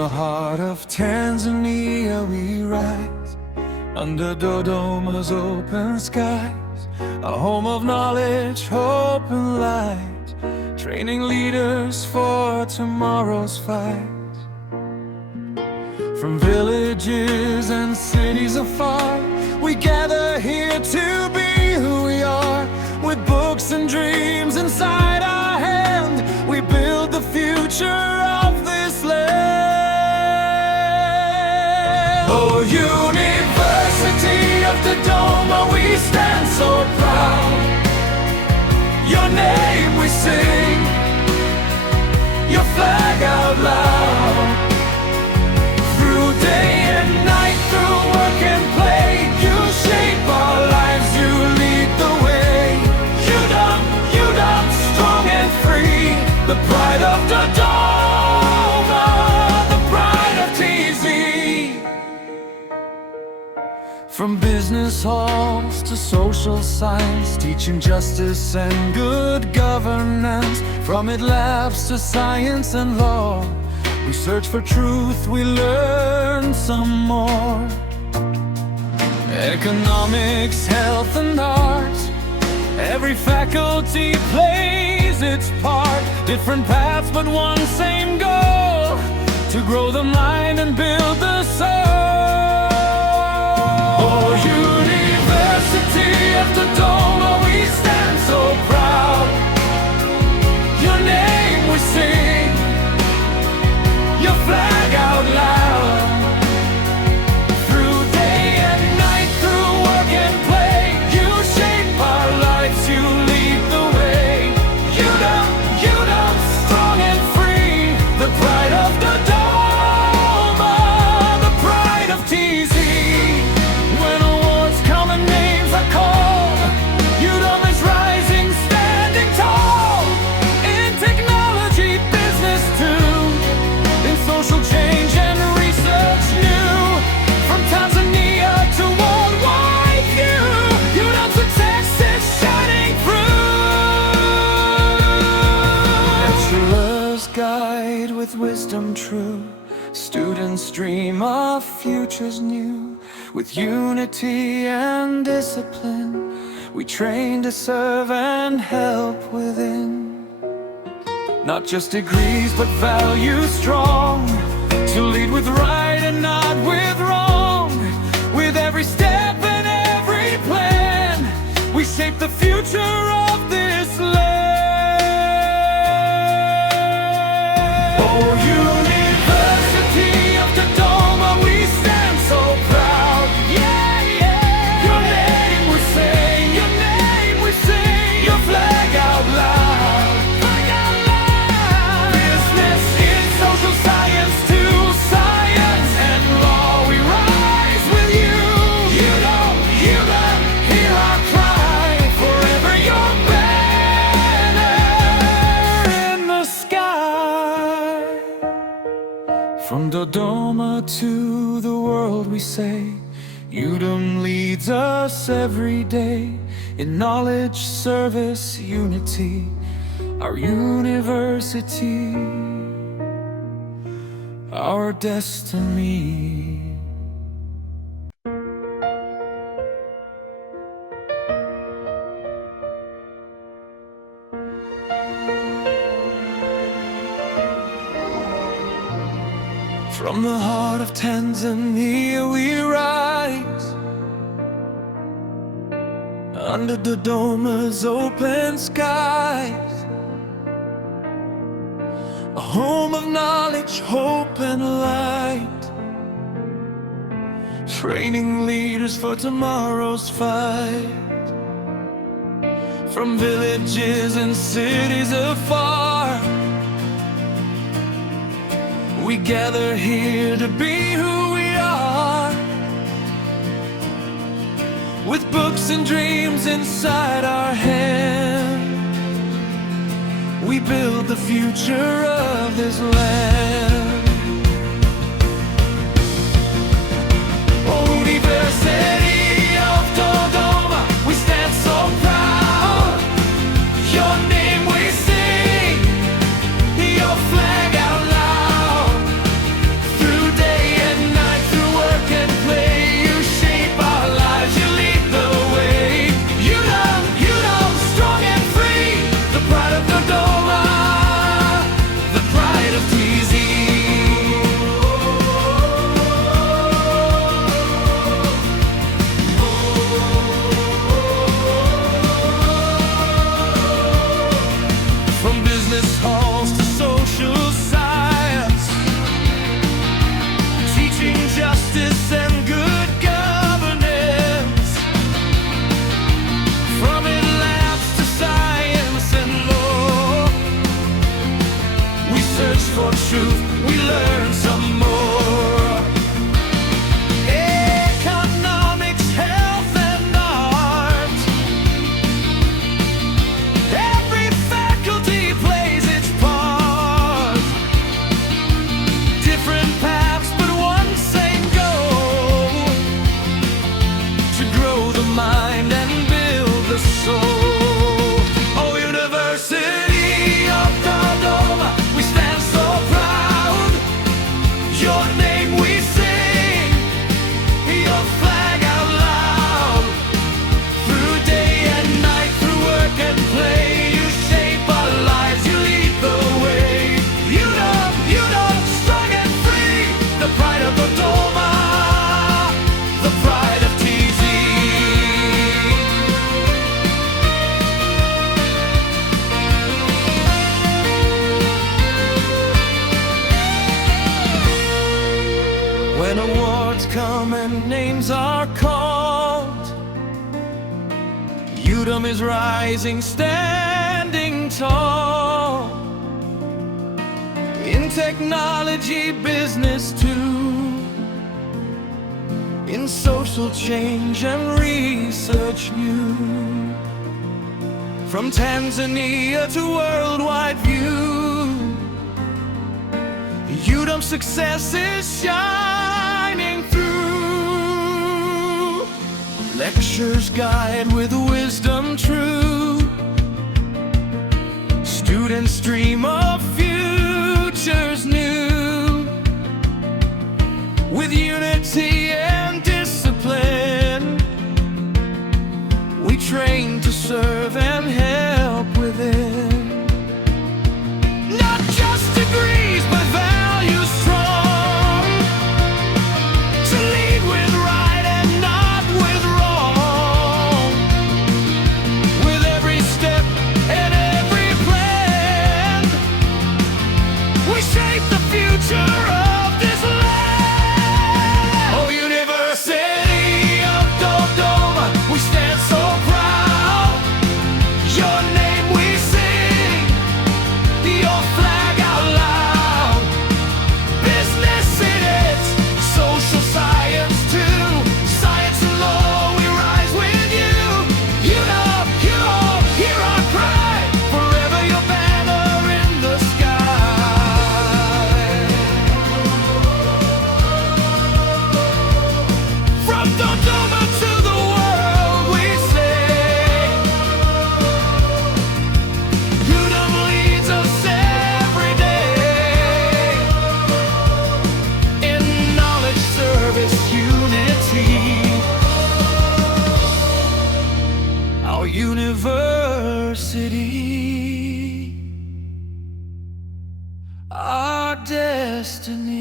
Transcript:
the heart of Tanzania we rise, under Dodoma's open skies, a home of knowledge, hope and light, training leaders for tomorrow's fight. From villages and cities afar, we gather here to be who we are. With books and dreams inside our hand, we build the future of this land. Oh, University of Dodoma, we stand so proud. Your name we sing, your flag out loud. Through day and night, through work and play, you shape our lives, you lead the way. Udom, strong and free, the pride of Dodoma, the pride of TZ. From business halls to social science, teaching justice and good governance. From ed labs to science and law, we search for truth, we learn some more. Economics, health and arts, every faculty plays its part. Different paths but one same goal, to grow the mind and build the soul. Oh, University of Dodoma, we stand so proud. Your name we sing, your flag out loud. Through day and night, through work and play, you shape our lives, you lead the way. Udom, strong and free, the pride of Dodoma, the pride of TZ. When awards come and names are called, Udom is rising, standing tall. In technology, business too, in social change and research new. From Tanzania to worldwide view, Udom's success is shining through. Lecturers guide with wisdom true, students dream of futures new. With unity and discipline, we train to serve and help within. Not just degrees, but values strong, to lead with right and not with wrong. With every step and every plan, we shape the future of this land. Oh, University of Dodoma, we stand so proud. Yeah, yeah. Your name we sing, your name we sing, your flag out loud. Business in social science to science and law, we rise with you. Udom, hear our cry, forever your banner in the sky. From Dodoma to the world we say, Udom leads us every day. In knowledge, service, unity, our university, our destiny. From the heart of Tanzania we rise, under Dodoma's open skies, a home of knowledge, hope and light, training leaders for tomorrow's fight. From villages and cities afar, we gather here to be who we are. With books and dreams inside our hand, we build the future of this land. Oh, University of Dodoma, we stand so proud. Your name we sing, your flag out loud. words come and names are called. Udom is rising, standing tall, in technology, business too, in social change and research new. From Tanzania to worldwide view, Udom's success is shining through. Lectures guide with wisdom true. Students dream of futures new. With unity and discipline, we train to serve and help within. Not just degrees, but values strong, to lead with right and not with wrong. With every step and every plan, we shape the future of this land. Oh, University of Dodoma, we stand so proud. Your name we sing, your flag out loud. Business in it, social science too. Science and law, we rise with you. You know, hear our cry. Forever your banner in the sky. From Dodoma to the world we say, Udom leads us every day. In knowledge, service, unity, our university, our destiny.